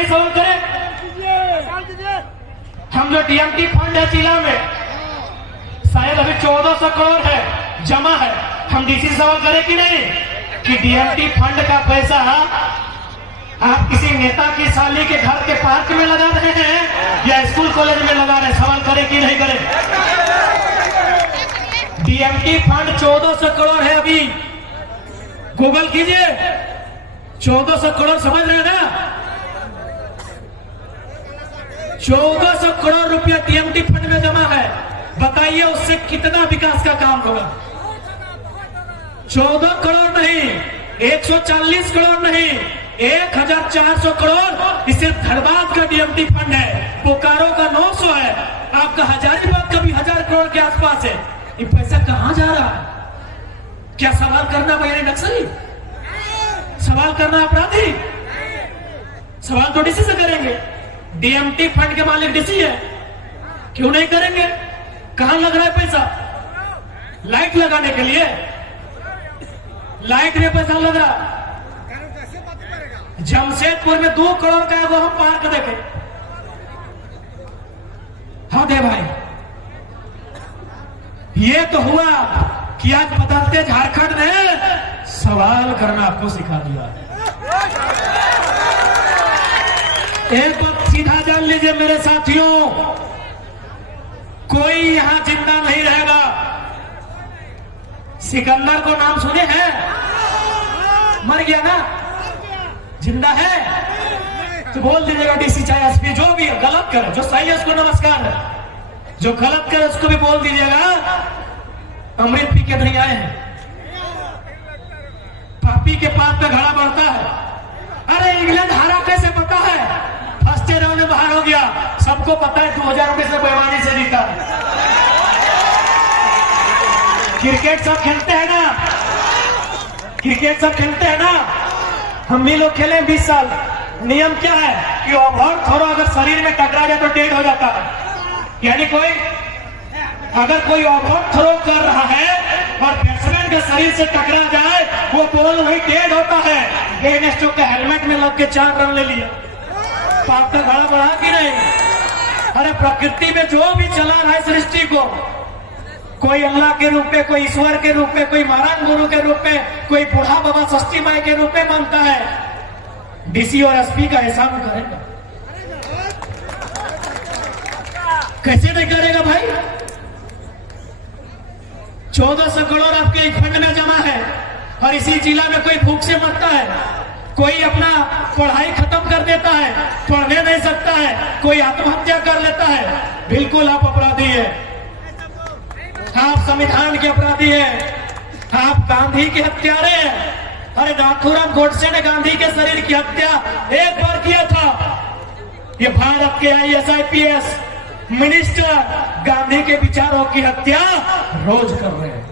नहीं सवाल करें? हम जो डीएमटी फंड है जिला में शायद अभी 1400 करोड़ है जमा है, हम डीसी से सवाल करें कि नहीं कि डीएमटी फंड का पैसा आप किसी नेता की साली के घर के पार्क में लगा रहे हैं या स्कूल कॉलेज में लगा रहे हैं? सवाल करें कि नहीं करें? डीएमटी फंड 1400 करोड़ है, अभी गूगल कीजिए, 1400 करोड़ समझ रहे हैं ना? 1400 करोड़ रुपया डीएमटी फंड में जमा है। बताइए उससे कितना विकास का काम होगा? 14 करोड़ नहीं, 140 करोड़ नहीं, 1400 करोड़ इसे धनबाद का डीएमटी फंड है, बोकारो का 900 है, आपका हजारीबाग का भी 1000 करोड़ के आसपास है। ये पैसा कहां जा रहा है? क्या सवाल करना भाई नक्सली? सवाल करना अपराधी? सवाल तो डीसी से करेंगे। डीएमटी फंड के मालिक डीसी है, क्यों नहीं करेंगे? कहां लग रहा है पैसा? लाइट लगाने के लिए, लाइट में पैसा लग रहा। जमशेदपुर में 2 करोड़ का है, वो हम पार्क देखे। हाँ दे भाई, ये तो हुआ कि आज बदलते झारखंड ने सवाल करना आपको सिखा दिया। एक बात सीधा जान लीजिए मेरे साथियों, कोई यहां जिंदा नहीं रहेगा। सिकंदर को नाम सुने हैं? मर गया ना? जिंदा है तो बोल दीजिएगा डीसी चाहे एसपी जो भी गलत करे, जो सही है उसको नमस्कार है, जो गलत करे उसको भी बोल दीजिएगा अमृत पी के नहीं आए हैं। पापी के पाप पे घड़ा बढ़ता है। अरे इंग्लैंड हारा कैसे पता है? फर्स्ट राउंड में बाहर हो गया, सबको पता है 2000 रुपए से बेईमानी से जीता। क्रिकेट सब खेलते हैं ना, क्रिकेट सब खेलते हैं ना, हम भी लोग खेले 20 साल। नियम क्या है कि ओवर थ्रो अगर शरीर में टकरा जाए तो डेड हो जाता है। यानी अगर कोई ओवर थ्रो कर रहा है और बैट्समैन के शरीर से टकरा जाए, वो बॉल वही डेड होता है। बेन स्टोक्स के हेलमेट में लग के 4 रन ले लिया। पाप का घड़ा बढ़ा कि नहीं? अरे प्रकृति में जो भी चला रहा है सृष्टि को, कोई अल्लाह के रूप में, कोई ईश्वर के रूप में, कोई महाराज गुरु के रूप में, कोई बूढ़ा बाबा षष्ठी माई के रूप में मानता है। डीसी और एसपी का एहसान करेगा? कैसे नहीं करेगा भाई? 1400 करोड़ आपके एक फंड में जमा है और इसी जिला में कोई भूख से मरता है, कोई अपना पढ़ाई खत्म कर देता है, पढ़ने नहीं सकता है, कोई आत्महत्या कर लेता है। बिल्कुल आप अपराधी है, आप संविधान के अपराधी हैं, आप गांधी के हत्यारे हैं। अरे नाथूराम गोडसे ने गांधी के शरीर की हत्या एक बार किया था। ये भारत के IAS IPS मिनिस्टर गांधी के विचारों की हत्या रोज कर रहे हैं।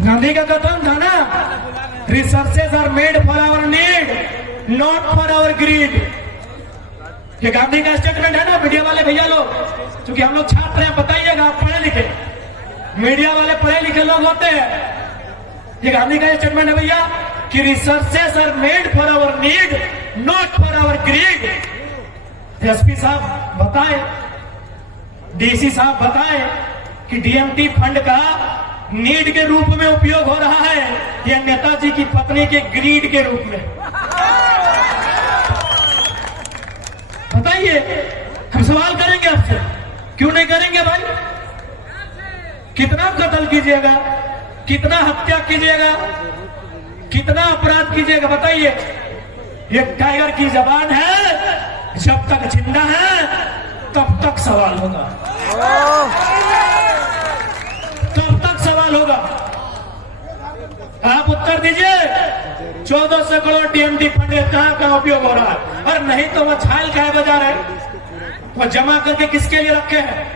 गांधी का कथन था ना, resources are made for our need not for our greed. ये गांधी का स्टेटमेंट है ना। मीडिया वाले भैया लोग, क्योंकि हम लोग छात्र हैं, बताइएगा आप पढ़े लिखे, मीडिया वाले पढ़े लिखे लोग होते हैं। ये गांधी का स्टेटमेंट है भैया कि resources are made for our need not for our greed. SP साहब बताएं, डीसी साहब बताएं कि डीएमटी फंड का नीड के रूप में उपयोग हो रहा है या नेताजी की पत्नी के ग्रीड के रूप में? बताइए, हम सवाल करेंगे आपसे, क्यों नहीं करेंगे भाई? कितना कत्ल कीजिएगा, कितना हत्या कीजिएगा, कितना अपराध कीजिएगा? बताइए। ये टाइगर की जबान है, जब तक जिंदा है तब तक सवाल होगा, तब तक सवाल होगा। आप उत्तर दीजिए। 1400 करोड़ डीएमटी फंड कहां का उपयोग हो रहा है? और नहीं तो वो छाल काहे बजा रहे? वो जमा करके किसके लिए रखे हैं?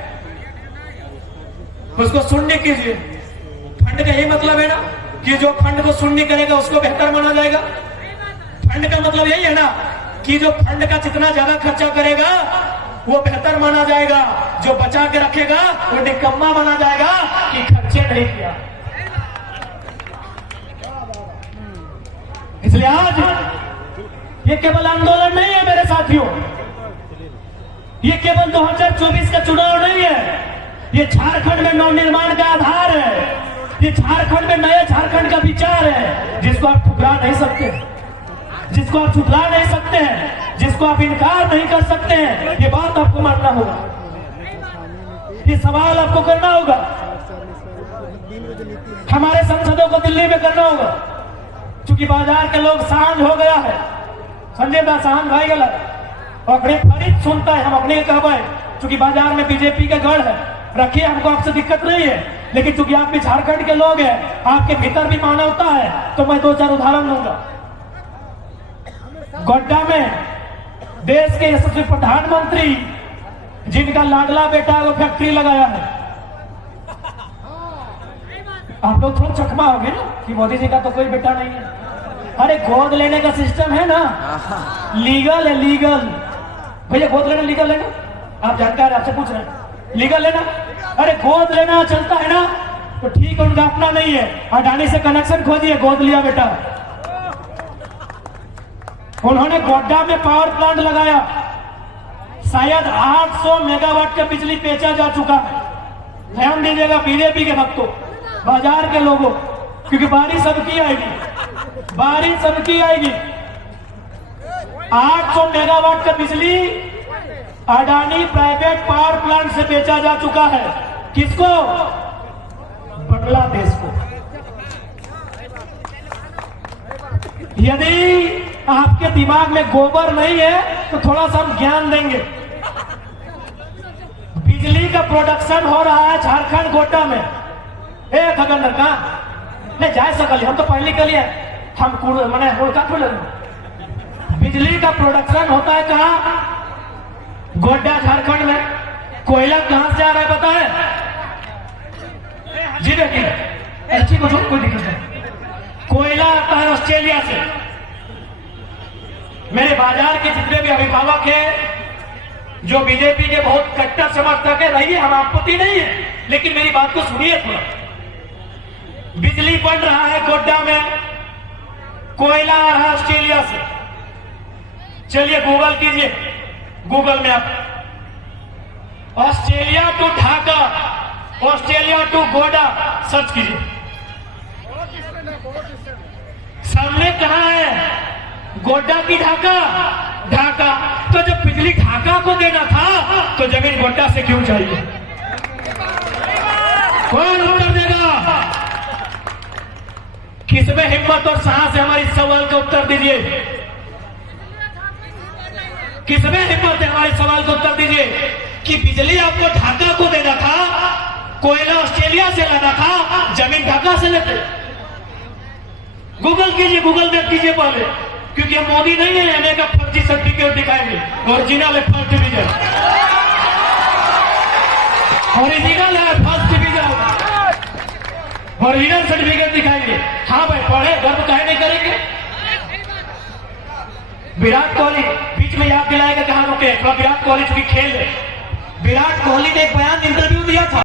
उसको सुनने कीजिए। फंड का यही मतलब है ना कि जो फंड को सुननी करेगा उसको बेहतर माना जाएगा। फंड का मतलब यही है ना कि जो फंड का जितना ज्यादा खर्चा करेगा वो बेहतर माना जाएगा, जो बचा के रखेगा वो निकम्मा माना जाएगा कि खर्चे नहीं किया। इसलिए आज ये केवल आंदोलन नहीं है मेरे साथियों, ये केवल 2024 का चुनाव नहीं है, ये झारखंड में नवनिर्माण का आधार है, ये झारखंड में नए झारखंड का विचार है, जिसको आप ठुकरा नहीं सकते, जिसको आप झुठला नहीं सकते हैं, जिसको आप इनकार नहीं कर सकते हैं। ये बात आपको मानना होगा, ये सवाल आपको करना होगा, हमारे सांसदों को दिल्ली में करना होगा। क्योंकि बाजार के लोग सांझ हो गया है, संजय दास सांझ भाई गला अपने फरीद सुनता है, हम अपने कहबे क्योंकि बाजार में बीजेपी का गढ़ है, रखिए, हमको आपसे दिक्कत नहीं है। लेकिन चूंकि आप भी झारखंड के लोग हैं, आपके भीतर भी मानवता है, तो मैं 2-4 उदाहरण दूंगा। गोड्डा में देश के यशस्वी प्रधानमंत्री जिनका लाडला बेटा वो फैक्ट्री लगाया है, आप लोग थोड़ा चकमा हो गए ना कि मोदी जी का तो कोई बेटा नहीं है। अरे गोद लेने का सिस्टम है ना, लीगल है, लीगल। भैया गोद लेना लीगल है ना, आप जानकार, आपसे पूछ रहे हैं, लीगल है ना? अरे गोद लेना चलता है ना, तो ठीक है, उनका अपना नहीं है, अडानी से कनेक्शन खो दिए, गोद लिया बेटा। उन्होंने गोड्डा में पावर प्लांट लगाया, शायद 800 मेगावाट का बिजली बेचा जा चुका है। ध्यान दीजिएगा बीजेपी के भक्तों, बाजार के लोगों, क्योंकि बारिश सबकी आएगी, बारिश सबकी आएगी। 800 मेगावाट का बिजली अडानी प्राइवेट पावर प्लांट से बेचा जा चुका है। किसको? बांग्लादेश को। यदि आपके दिमाग में गोबर नहीं है तो थोड़ा सा हम ज्ञान देंगे। बिजली का प्रोडक्शन हो रहा है झारखंड गोड्डा में, एक खगंदर का नहीं जा सकल, हम तो पहले के लिए हम मैंने उड़का खोल, बिजली का प्रोडक्शन होता है कहाँ? गोड्डा झारखंड में। कोयला कहां से आ रहा है पता है? जी देखिए, अच्छी को कोई दिक्कत नहीं, कोयला आता है ऑस्ट्रेलिया से। मेरे बाजार के जितने भी अभिभावक हैं जो बीजेपी के बहुत कट्टर समर्थक है, रहिए, हम आपत्ति नहीं है, लेकिन मेरी बात को सुनिए थोड़ा। बिजली बन रहा है गोड्डा में, कोयला आ रहा है ऑस्ट्रेलिया से। चलिए गूगल कीजिए, गूगल में आप Australia to Dhaka, Australia to Godda search कीजिए, सामने कहां है? गोड्डा की ढाका, ढाका। तो जब बिजली ढाका को देना था तो जमीन गोड्डा से क्यों चाहिए? कौन उत्तर देगा? किसमें हिम्मत और साहस है? हमारे सवाल का उत्तर दीजिए। किसमें हिम्मत है? हमारे सवाल का उत्तर दीजिए कि बिजली आपको ढाका को देना था, कोयला ऑस्ट्रेलिया से लाना था, जमीन ढाका से लेते। गूगल कीजिए, गूगल मैप कीजिए पहले, क्योंकि हम मोदी नहीं है लेने का फर्जी सर्टिफिकेट दिखाएंगे। ओरिजिनल है फर्स्ट डिवीजन, ओरिजिनल है फर्स्ट डिवीजन, ओरिजिनल सर्टिफिकेट दिखाएंगे। हाँ भाई पढ़े, गर्व काहे नहीं करेंगे? विराट कोहली बीच में याद दिलाएगा कहां रुके, थोड़ा विराट कोहली की खेल है। विराट कोहली ने एक बयान इंटरव्यू दिया था।